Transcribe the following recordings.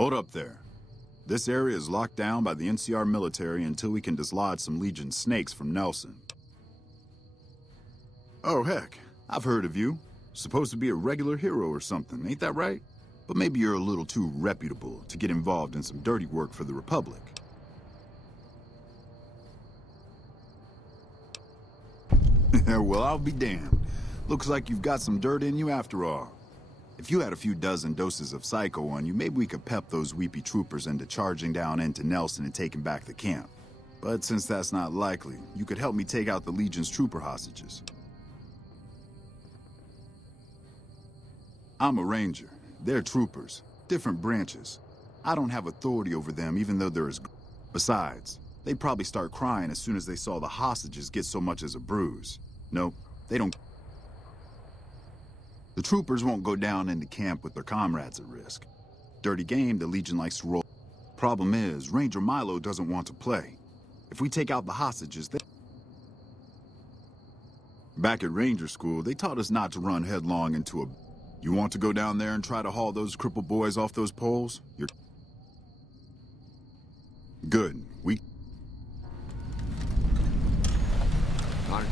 Hold up there. This area is locked down by the NCR military until we can dislodge some Legion snakes from Nelson. Oh, heck. I've heard of you. Supposed to be a regular hero or something, ain't that right? But maybe you're a little too reputable to get involved in some dirty work for the Republic. Well, I'll be damned. Looks like you've got some dirt in you after all. If you had a few dozen doses of Psycho on you, maybe we could pep those weepy troopers into charging down into Nelson and taking back the camp. But since that's not likely, you could help me take out the Legion's trooper hostages. I'm a ranger. They're troopers. Different branches. I don't have authority over them even though they're as... Besides, they'd probably start crying as soon as they saw the hostages get so much as a bruise. Nope, they don't... The troopers won't go down into camp with their comrades at risk. Dirty game the Legion likes to roll. Problem is, Ranger Milo doesn't want to play. If we take out the hostages, they... Back at Ranger School, they taught us not to run headlong into a... You want to go down there and try to haul those crippled boys off those poles? You're... Good. We... On it.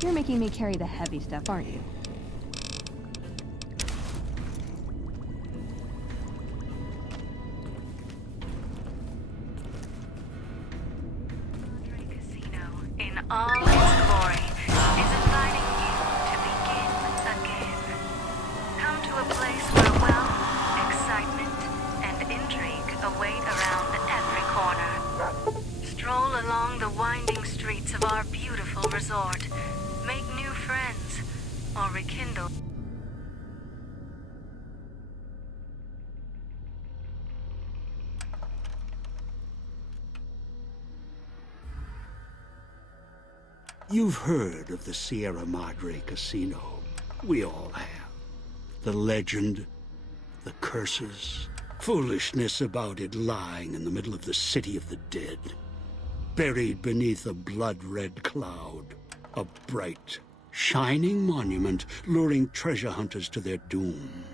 You're making me carry the heavy stuff, aren't you? In all its glory, is inviting you to begin again. Come to a place where wealth, excitement, and intrigue await around every corner. Stroll along the winding streets of our beautiful resort. Make new friends, or rekindle. You've heard of the Sierra Madre Casino. We all have. The legend, the curses, foolishness about it lying in the middle of the city of the dead. Buried beneath a blood-red cloud. A bright, shining monument luring treasure hunters to their doom.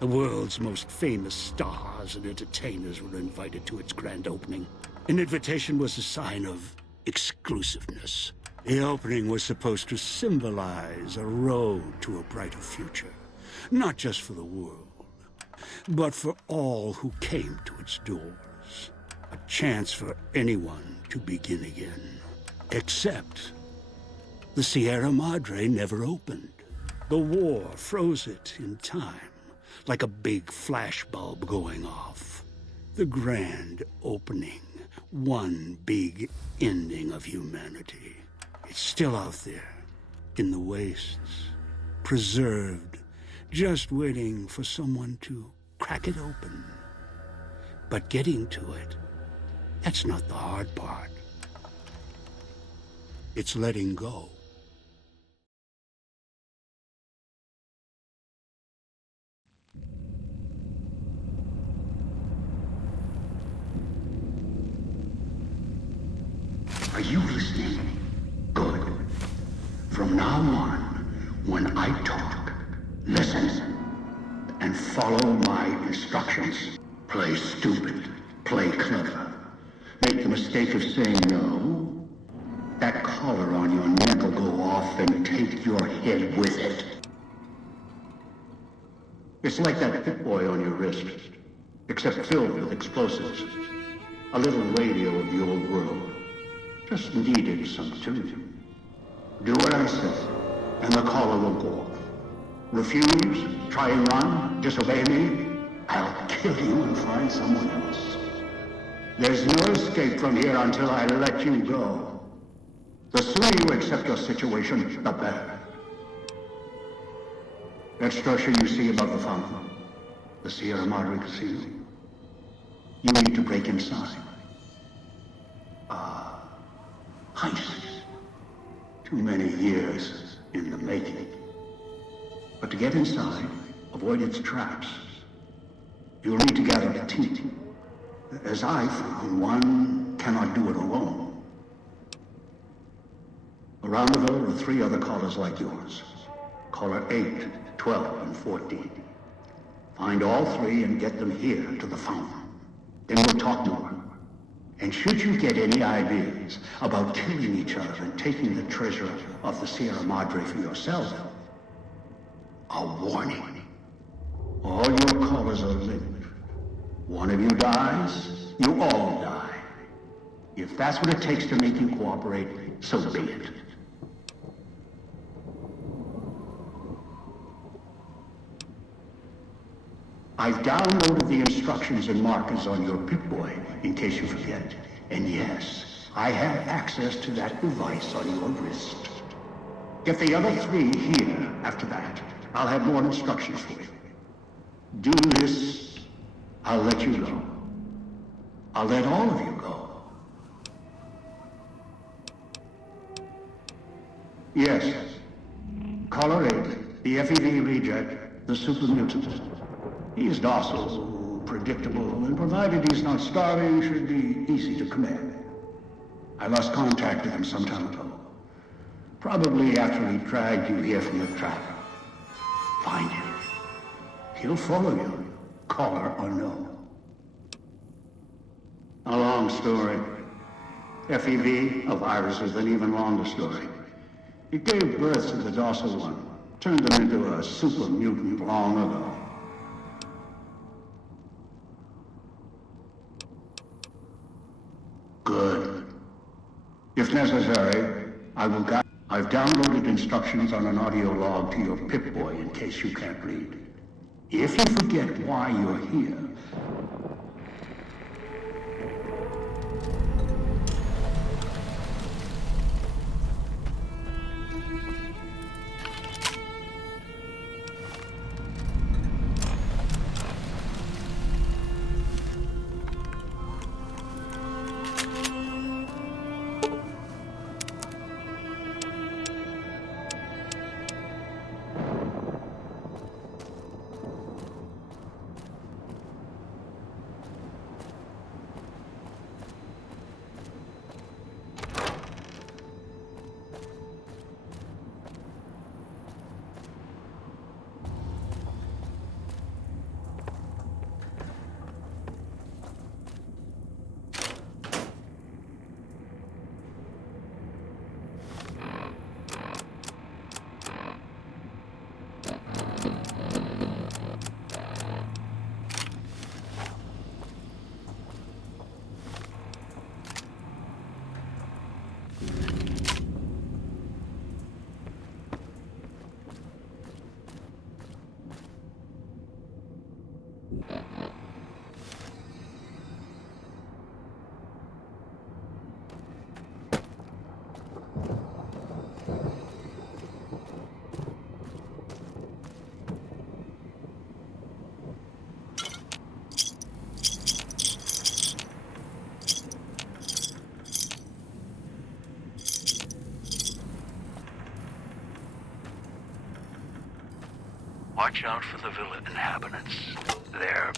The world's most famous stars and entertainers were invited to its grand opening. An invitation was a sign of exclusiveness. The opening was supposed to symbolize a road to a brighter future, not just for the world, but for all who came to its doors. A chance for anyone to begin again. Except the Sierra Madre never opened. The war froze it in time, like a big flashbulb going off. The grand opening, one big ending of humanity. It's still out there, in the wastes, preserved, just waiting for someone to crack it open. But getting to it, that's not the hard part. It's letting go. Are you listening? Good. From now on, when I talk, listen and follow my instructions. Play stupid. Play clever. Make the mistake of saying no. That collar on your neck will go off and take your head with it. It's like that Pip Boy on your wrist, except filled with explosives. A little radio of the old world. Just needed some tuning. Do what I say, and the collar will go off. Refuse, try and run, disobey me, I'll kill you and find someone else. There's no escape from here until I let you go. The sooner you accept your situation, the better. That structure you see above the fountain, the Sierra Madre Casino, you need to break inside. Heist. Too many years in the making. But to get inside, avoid its traps, you'll need to gather a team. As I found, one cannot do it alone. Around the villa are 3 other callers like yours. Caller 8, 12, and 14. Find all 3 and get them here to the fountain. Then we'll talk more. And should you get any ideas about killing each other and taking the treasure of the Sierra Madre for yourself, a warning. All your callers are linked. One of you dies, you all die. If that's what it takes to make you cooperate, so be it. I've downloaded the instructions and markers on your Pip-Boy, in case you forget. And yes, I have access to that device on your wrist. Get the other 3 here after that. I'll have more instructions for you. Do this, I'll let you go. I'll let all of you go. Yes. Caller 8, the FEV reject, the super mutant. He's docile, predictable, and provided he's not starving, should be easy to command. I lost contact with him some time ago. Probably after he dragged you here from the trap. Find him. He'll follow you, caller or no. A long story. FEV, a virus, is an even longer story. It gave birth to the dorsal one, turned them into a super mutant long ago. Good. If necessary, I will guide. I've downloaded instructions on an audio log to your Pip-Boy in case you can't read. If you forget why you're here, watch out for the villa inhabitants. They're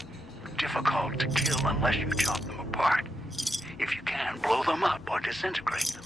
difficult to kill unless you chop them apart. If you can, blow them up or disintegrate them.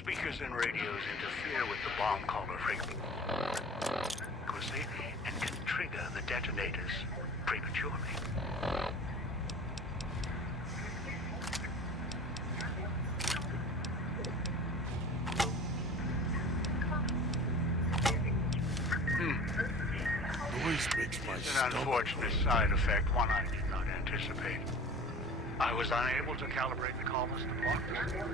Speakers and radios interfere with the bomb caller frequency and can trigger the detonators prematurely. unfortunate side effect, one I did not anticipate. I was unable to calibrate the columns to block this.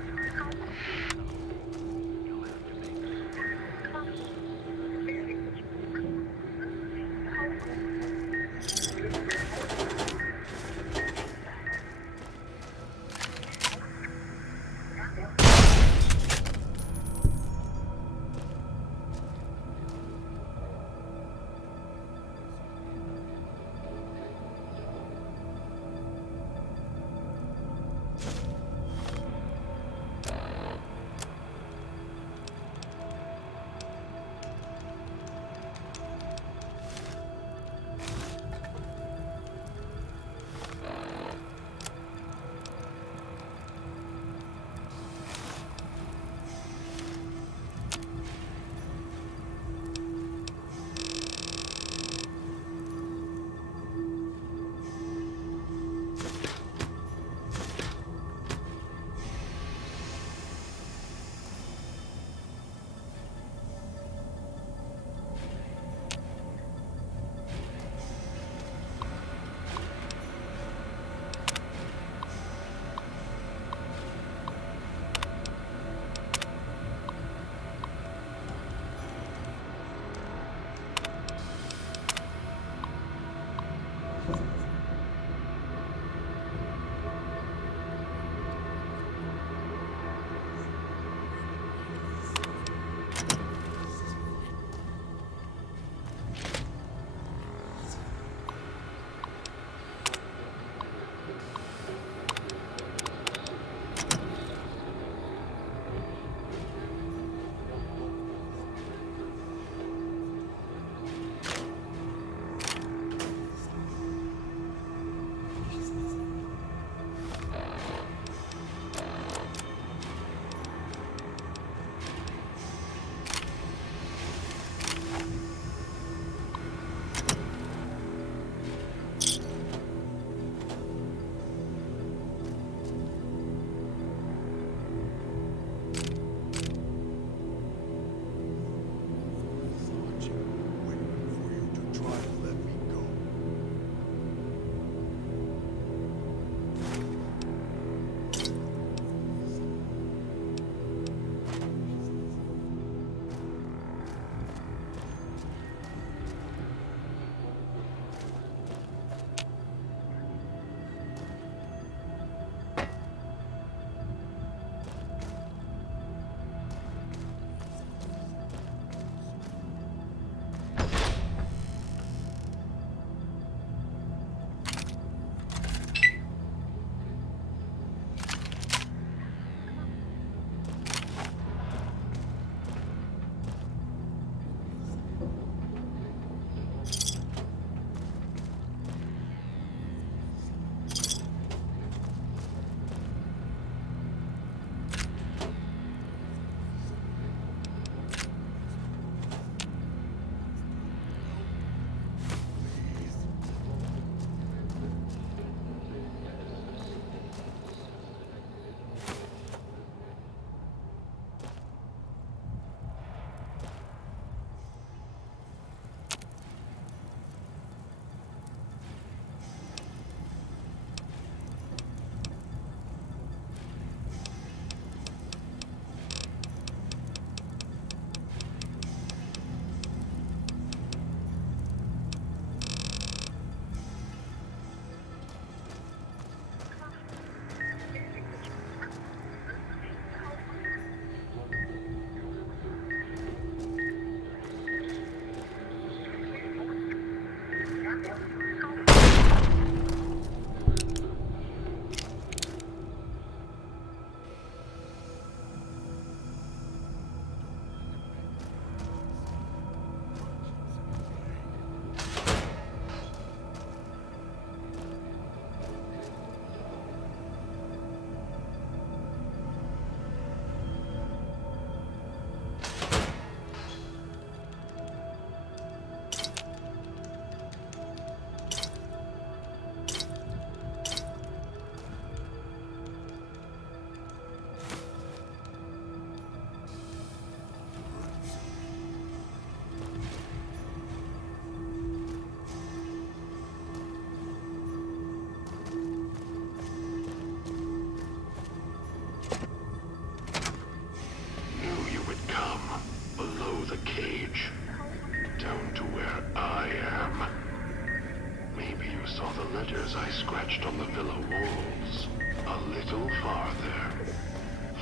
pictures I scratched on the villa walls. A little farther.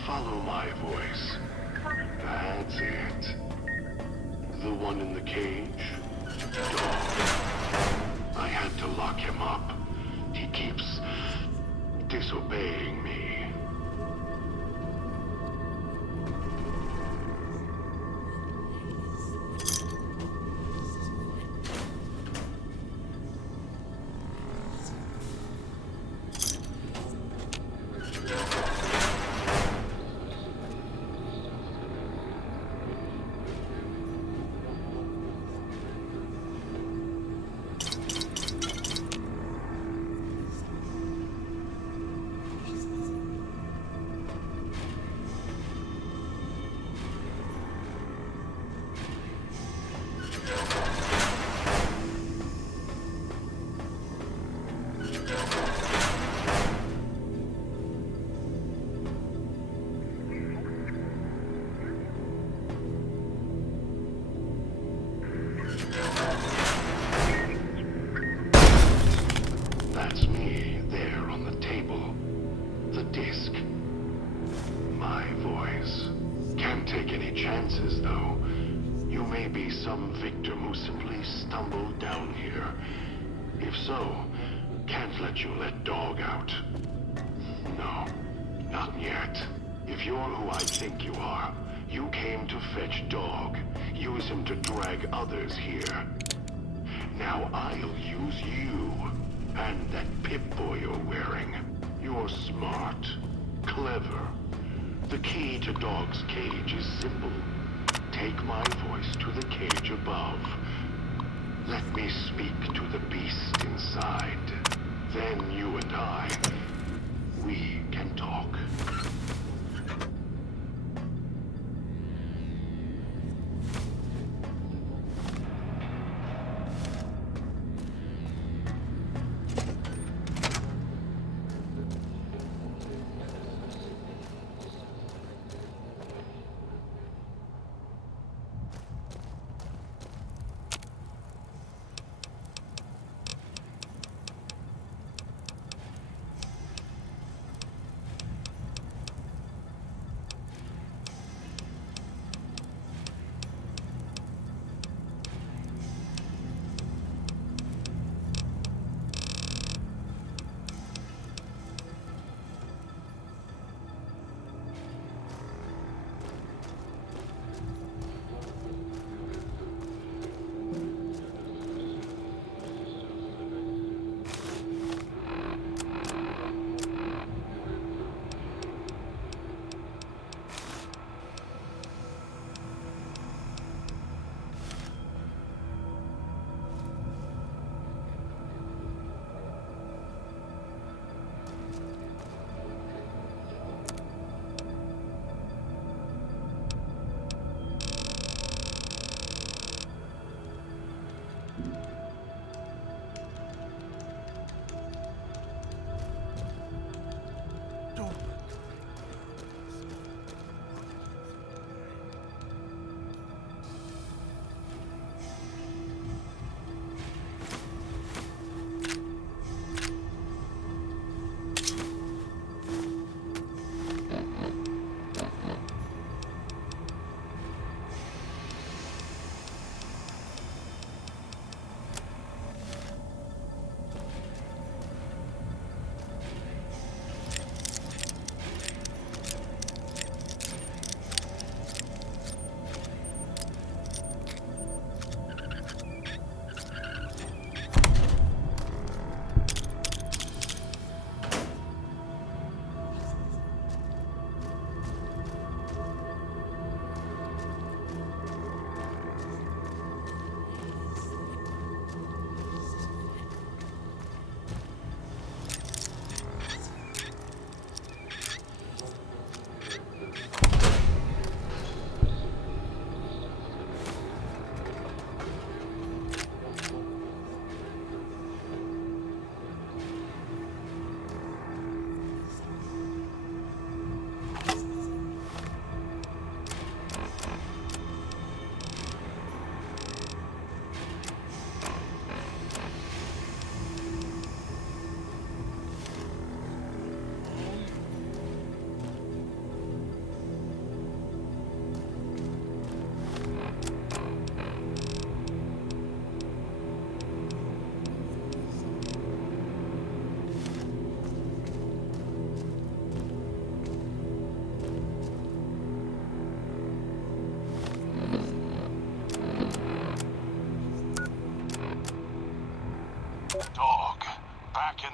Follow my voice. That's it. The one in the cage? Dog. I had to lock him up. He keeps disobeying me. That's me, there on the table. The disc. My voice. Can't take any chances, though. You may be some victim who simply stumbled down here. If so, can't let you let Dog out. No, not yet. If you're who I think you are, you came to fetch Dog. Use him to drag others here. Now I'll use you. And that Pip-Boy you're wearing. You're smart. Clever. The key to Dog's cage is simple. Take my voice to the cage above. Let me speak to the beast inside. Then you and I, we can talk.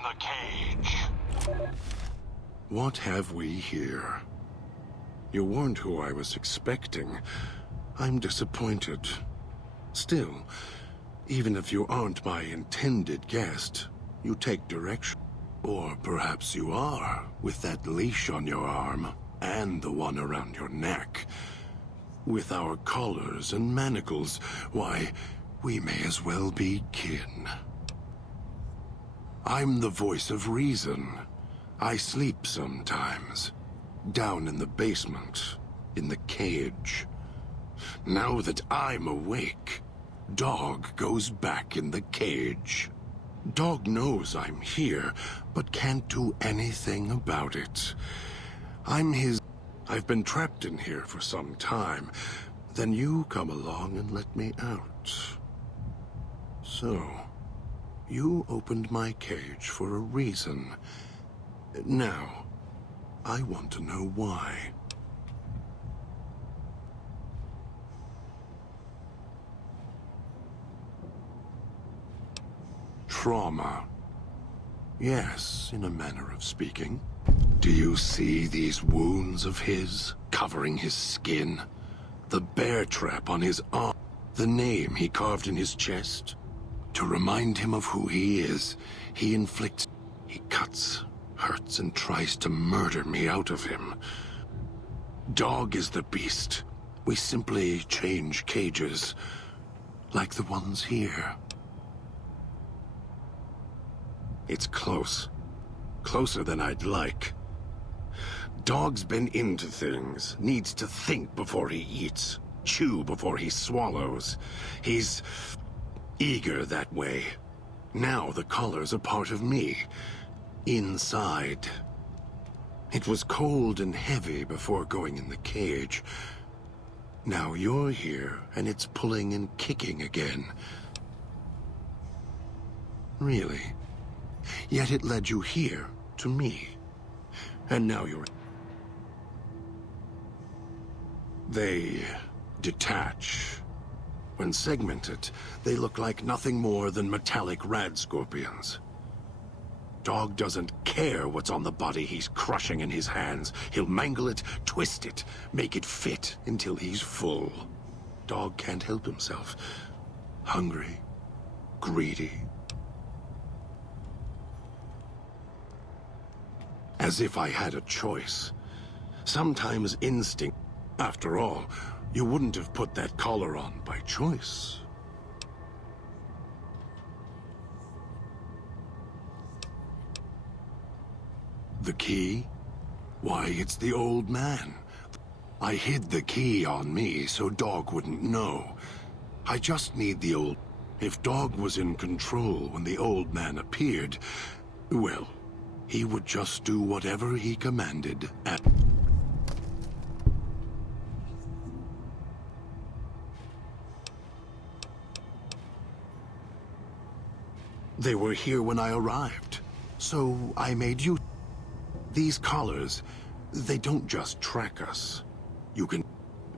the cage. What have we here? You weren't who I was expecting. I'm disappointed. Still, even if you aren't my intended guest, you take direction. Or perhaps you are, with that leash on your arm, and the one around your neck. With our collars and manacles, why, we may as well be kin. I'm the voice of reason. I sleep sometimes. Down in the basement, in the cage. Now that I'm awake, Dog goes back in the cage. Dog knows I'm here, but can't do anything about it. I'm his... I've been trapped in here for some time. Then you come along and let me out. So, you opened my cage for a reason. Now, I want to know why. Trauma. Yes, in a manner of speaking. Do you see these wounds of his, covering his skin? The bear trap on his arm, the name he carved in his chest? To remind him of who he is, he inflicts, he cuts, hurts, and tries to murder me out of him. Dog is the beast. We simply change cages, like the ones here. It's close. Closer than I'd like. Dog's been into things, needs to think before he eats, chew before he swallows. He's eager that way. Now the collar's a part of me. Inside. It was cold and heavy before going in the cage. Now you're here, and it's pulling and kicking again. Really? Yet it led you here, to me. And now you're... They detach. When segmented, they look like nothing more than metallic rad scorpions. Dog doesn't care what's on the body he's crushing in his hands. He'll mangle it, twist it, make it fit until he's full. Dog can't help himself. Hungry, greedy. As if I had a choice. Sometimes instinct. After all, you wouldn't have put that collar on by choice. The key? Why, it's the old man. I hid the key on me so Dog wouldn't know. I just need the old... If Dog was in control when the old man appeared, well, he would just do whatever he commanded at... They were here when I arrived, so I made you... These collars, they don't just track us. You can...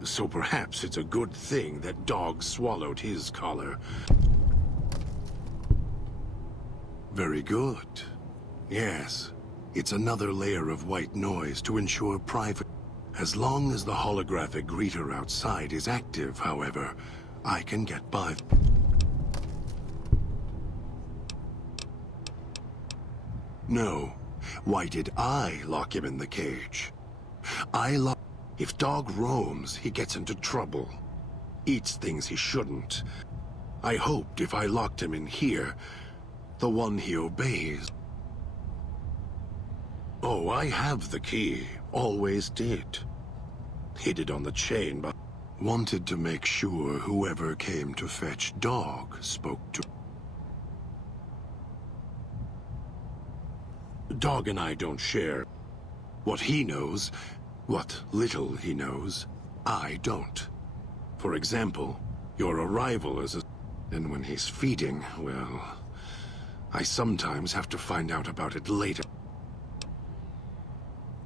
So perhaps it's a good thing that Dog swallowed his collar. Very good. Yes, it's another layer of white noise to ensure private... As long as the holographic greeter outside is active, however, I can get by... No. Why did I lock him in the cage? If Dog roams, he gets into trouble. Eats things he shouldn't. I hoped if I locked him in here, the one he obeys... Oh, I have the key. Always did. Hid it on the chain, but... Wanted to make sure whoever came to fetch Dog spoke to... Dog and I don't share. What he knows, what little he knows, I don't. For example, your arrival is a... And when he's feeding, well... I sometimes have to find out about it later.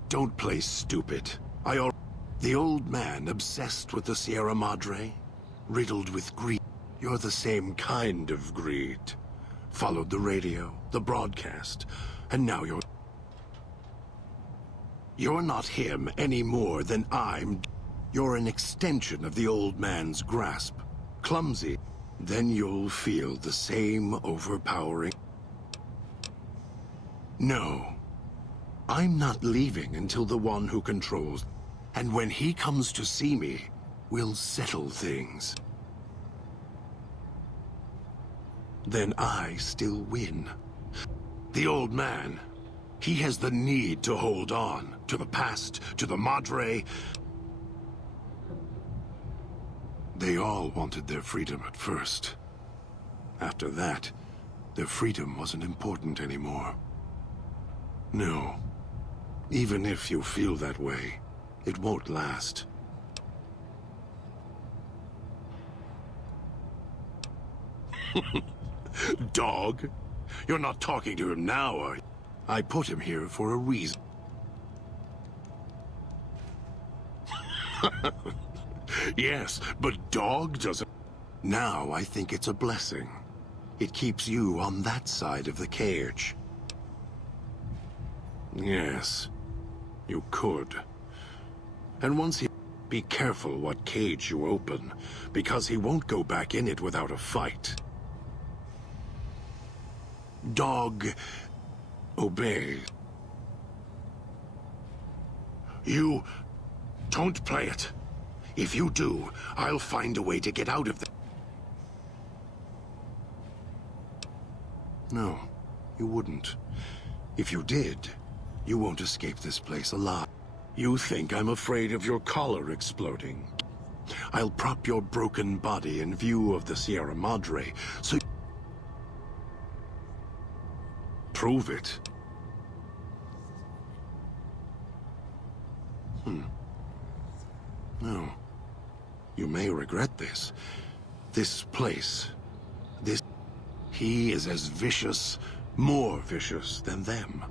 Don't play stupid. The old man obsessed with the Sierra Madre? Riddled with greed. You're the same kind of greed. followed the radio, the broadcast, and now you're... You're not him any more than I'm... You're an extension of the old man's grasp. Clumsy. Then you'll feel the same overpowering... No. I'm not leaving until the one who controls... And when he comes to see me, we'll settle things. Then I still win. The old man, he has the need to hold on to the past, to the Madre. They all wanted their freedom at first. After that, their freedom wasn't important anymore. No. Even if you feel that way, it won't last. Dog? You're not talking to him now, are you? I put him here for a reason. Yes, but Dog doesn't... Now I think it's a blessing. It keeps you on that side of the cage. Yes, you could. And once he... Be careful what cage you open, because he won't go back in it without a fight. Dog... Obey. You... Don't play it. If you do, I'll find a way to get out of there. No, you wouldn't. If you did, you won't escape this place alive. You think I'm afraid of your collar exploding? I'll prop your broken body in view of the Sierra Madre, so... Prove it. No. You may regret this. This place. This... He is as vicious, more vicious than them.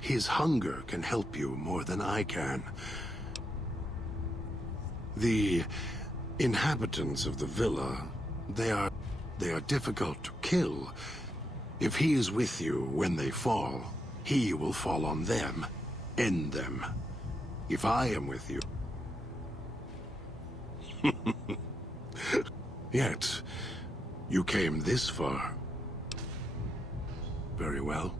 His hunger can help you more than I can. The inhabitants of the villa, they are difficult to kill. If he is with you when they fall, he will fall on them, end them. If I am with you... Yet, you came this far. Very well.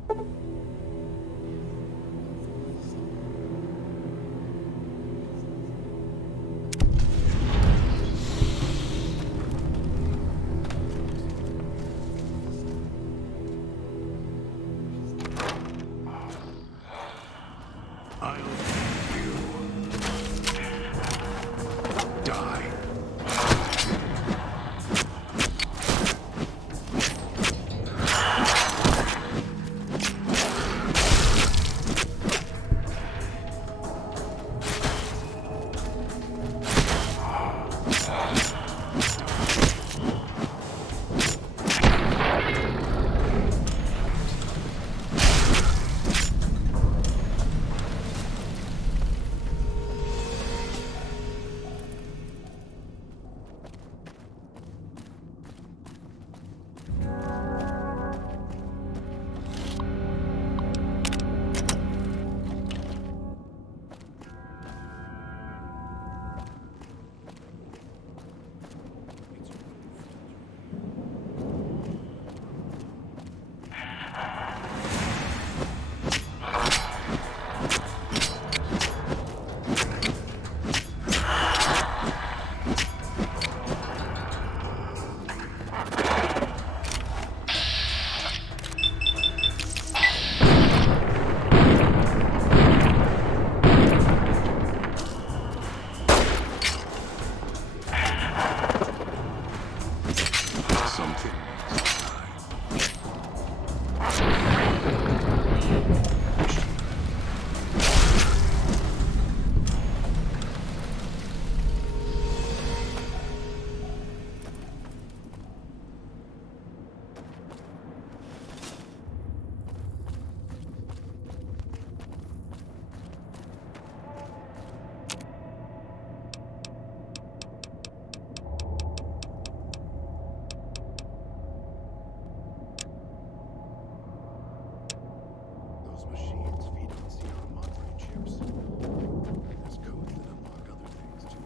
Those machines feed on Sierra Madre chips. There's codes that unlock other things too.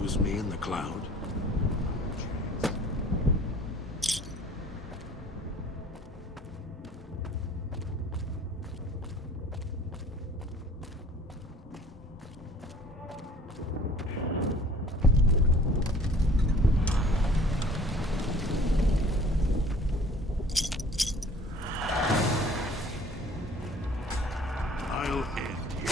Lose me in the cloud? I'll end you.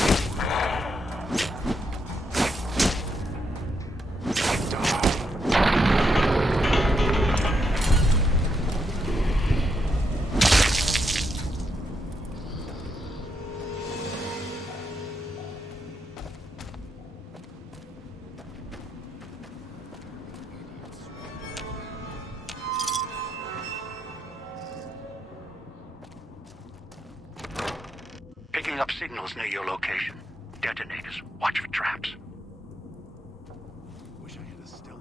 Picking up signals near your location. Detonators. Watch for traps. Wish I had a stealth.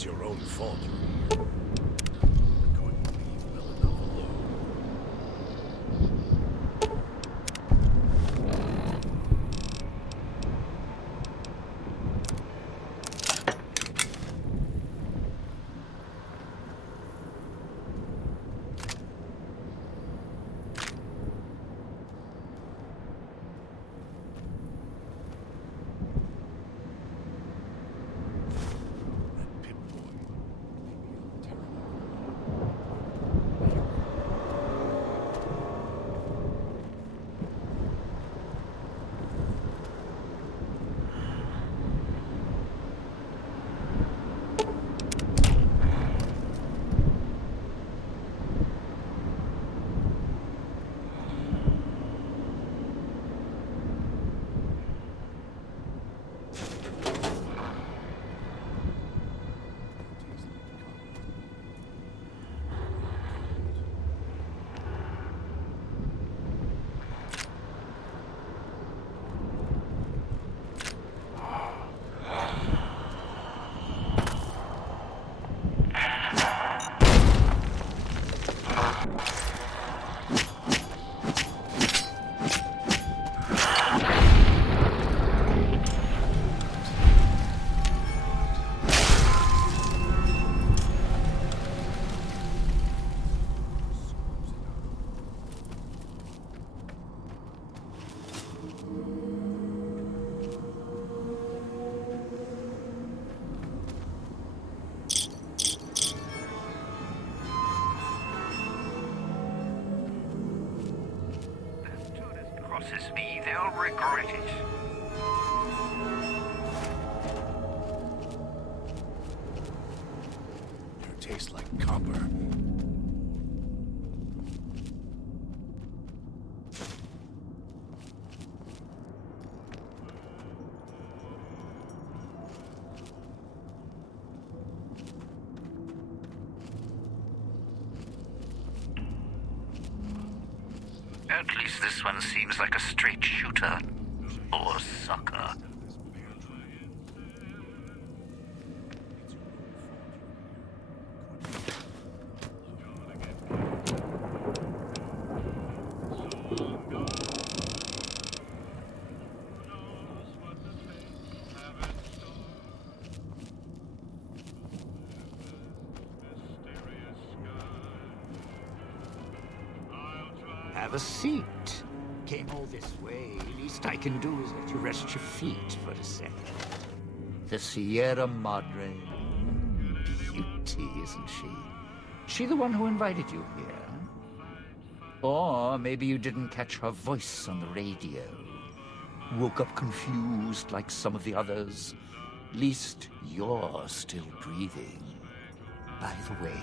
It's your own fault. Couldn't leave well enough alone. Crosses me, they'll regret it. You taste like copper. At least this one seems like a straight shooter. Or sucker. Have a seat. Came all this way. Least I can do is let you rest your feet for a second. The Sierra Madre. Beauty, isn't she? She the one who invited you here? Or maybe you didn't catch her voice on the radio. Woke up confused like some of the others. Least you're still breathing. By the way,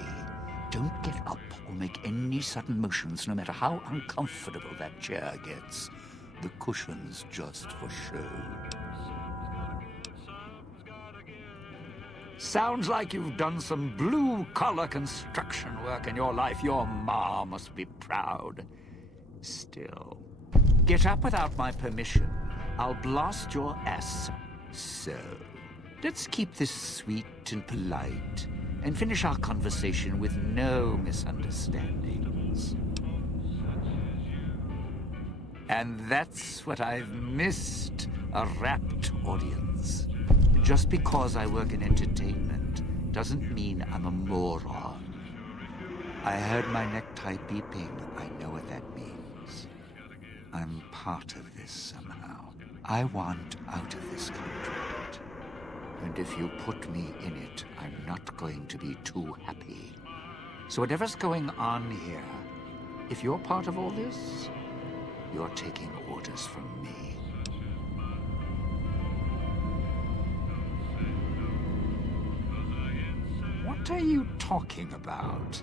don't get up or make any sudden motions, no matter how uncomfortable that chair gets. The cushion's just for show. Sounds like you've done some blue-collar construction work in your life. Your ma must be proud. Still, get up without my permission. I'll blast your ass. So, let's keep this sweet and polite, and finish our conversation with no misunderstandings. And that's what I've missed, a rapt audience. Just because I work in entertainment doesn't mean I'm a moron. I heard my necktie beeping. I know what that means. I'm part of this somehow. I want out of this contract. And if you put me in it, I'm not going to be too happy. So whatever's going on here, if you're part of all this, you're taking orders from me. What are you talking about?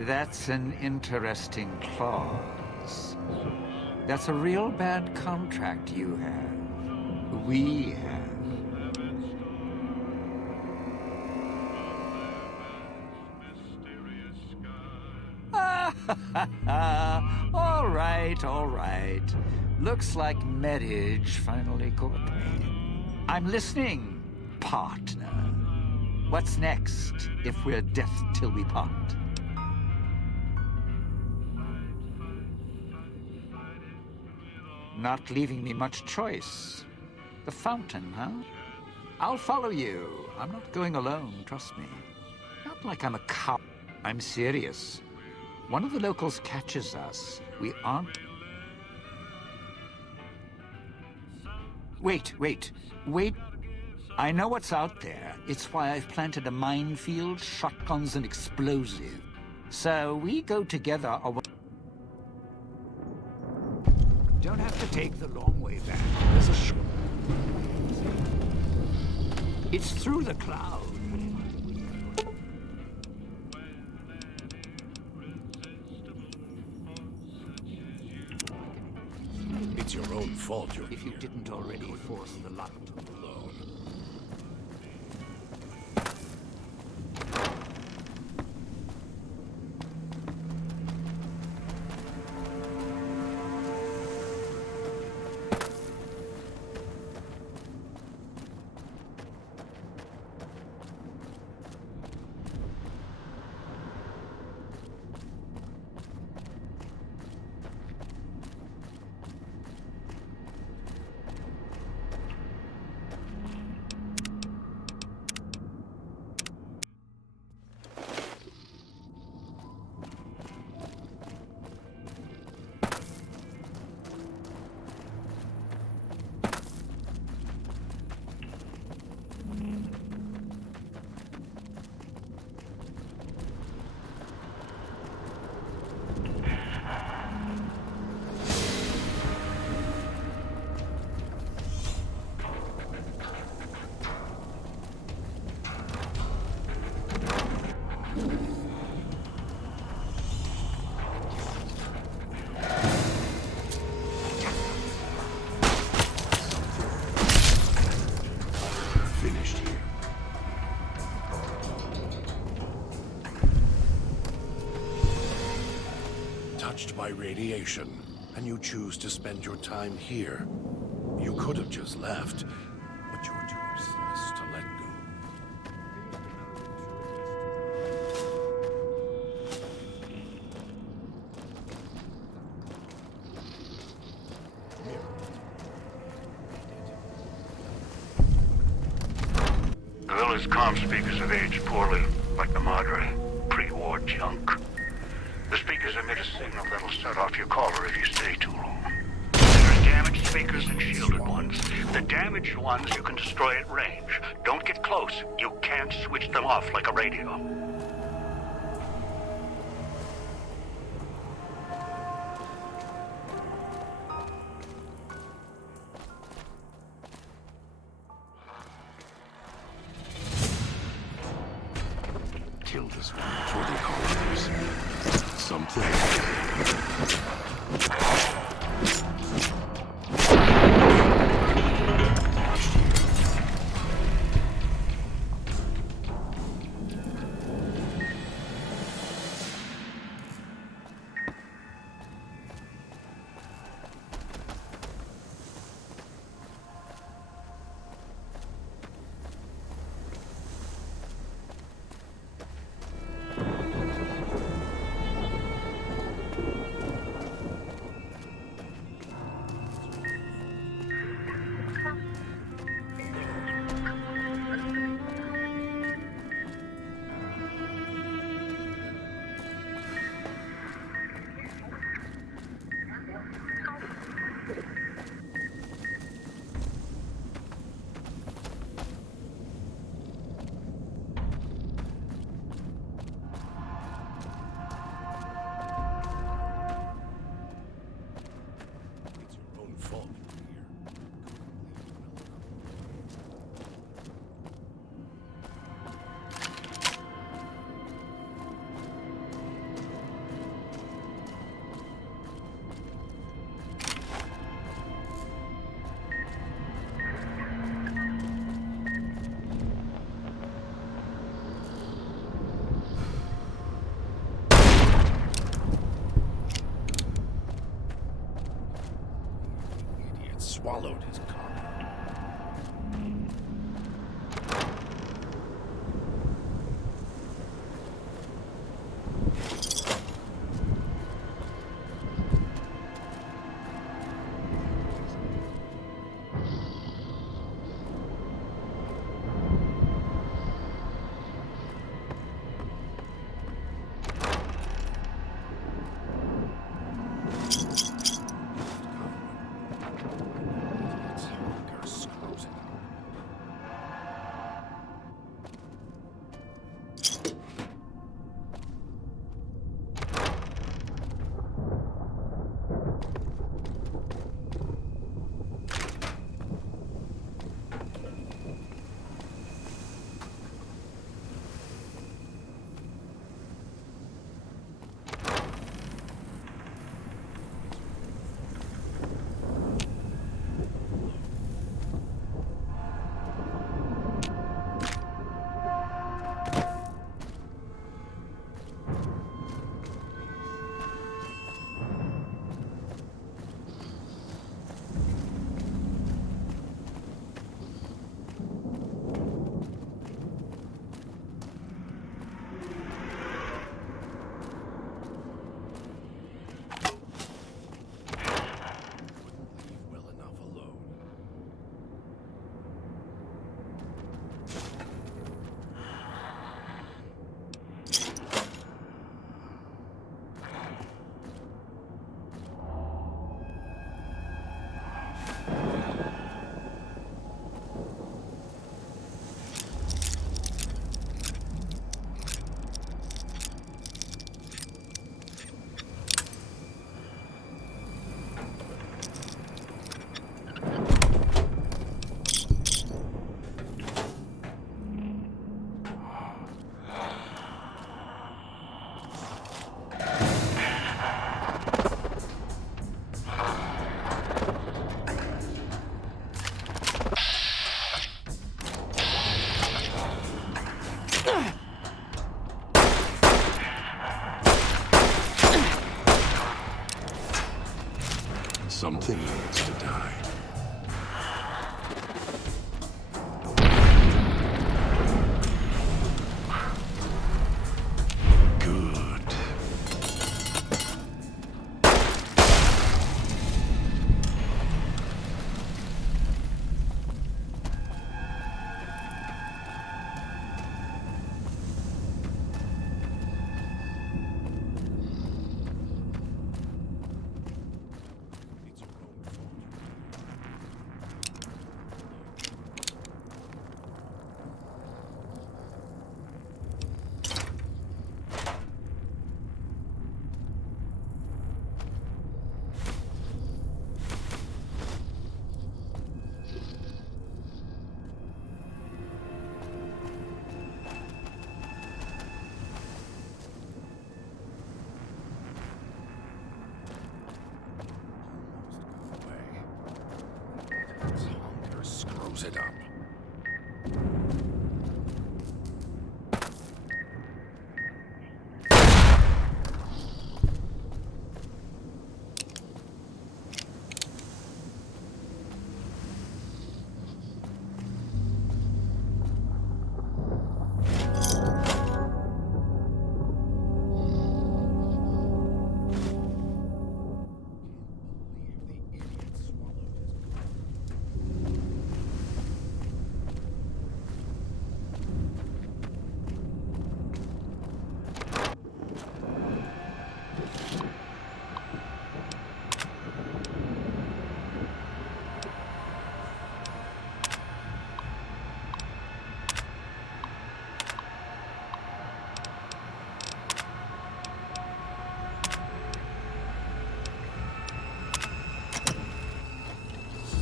That's an interesting clause. That's a real bad contract you have. We have. All right, all right. Looks like marriage finally caught me. I'm listening. partner. What's next, if we're death till we part? Not leaving me much choice. The fountain, huh? I'll follow you. I'm not going alone, trust me. Not like I'm a coward. I'm serious. One of the locals catches us. We aren't... Wait. I know what's out there. It's why I've planted a minefield, shotguns, and explosive. So we go together or... Don't have to take the long way back. There's a It's through the cloud. It's your own fault you're If you didn't already force the lock alone. By radiation, and you choose to spend your time here. You could have just left, but you were too obsessed to let go. The village comm speakers have aged poorly, like the Madre. Pre-war junk. The speakers emit a signal that'll set off your caller if you stay too long. There's damaged speakers and shielded ones. The damaged ones you can destroy at range. Don't get close. You can't switch them off like a radio. Kill this one before they call others. Something. Swallowed his cock. Something needs to die. Good. Hunger screws it up.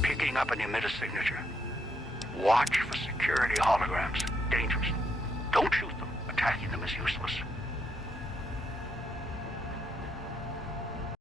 Picking up an emitter signature. Watch for security holograms. Dangerous. Don't shoot them. Attacking them is useless.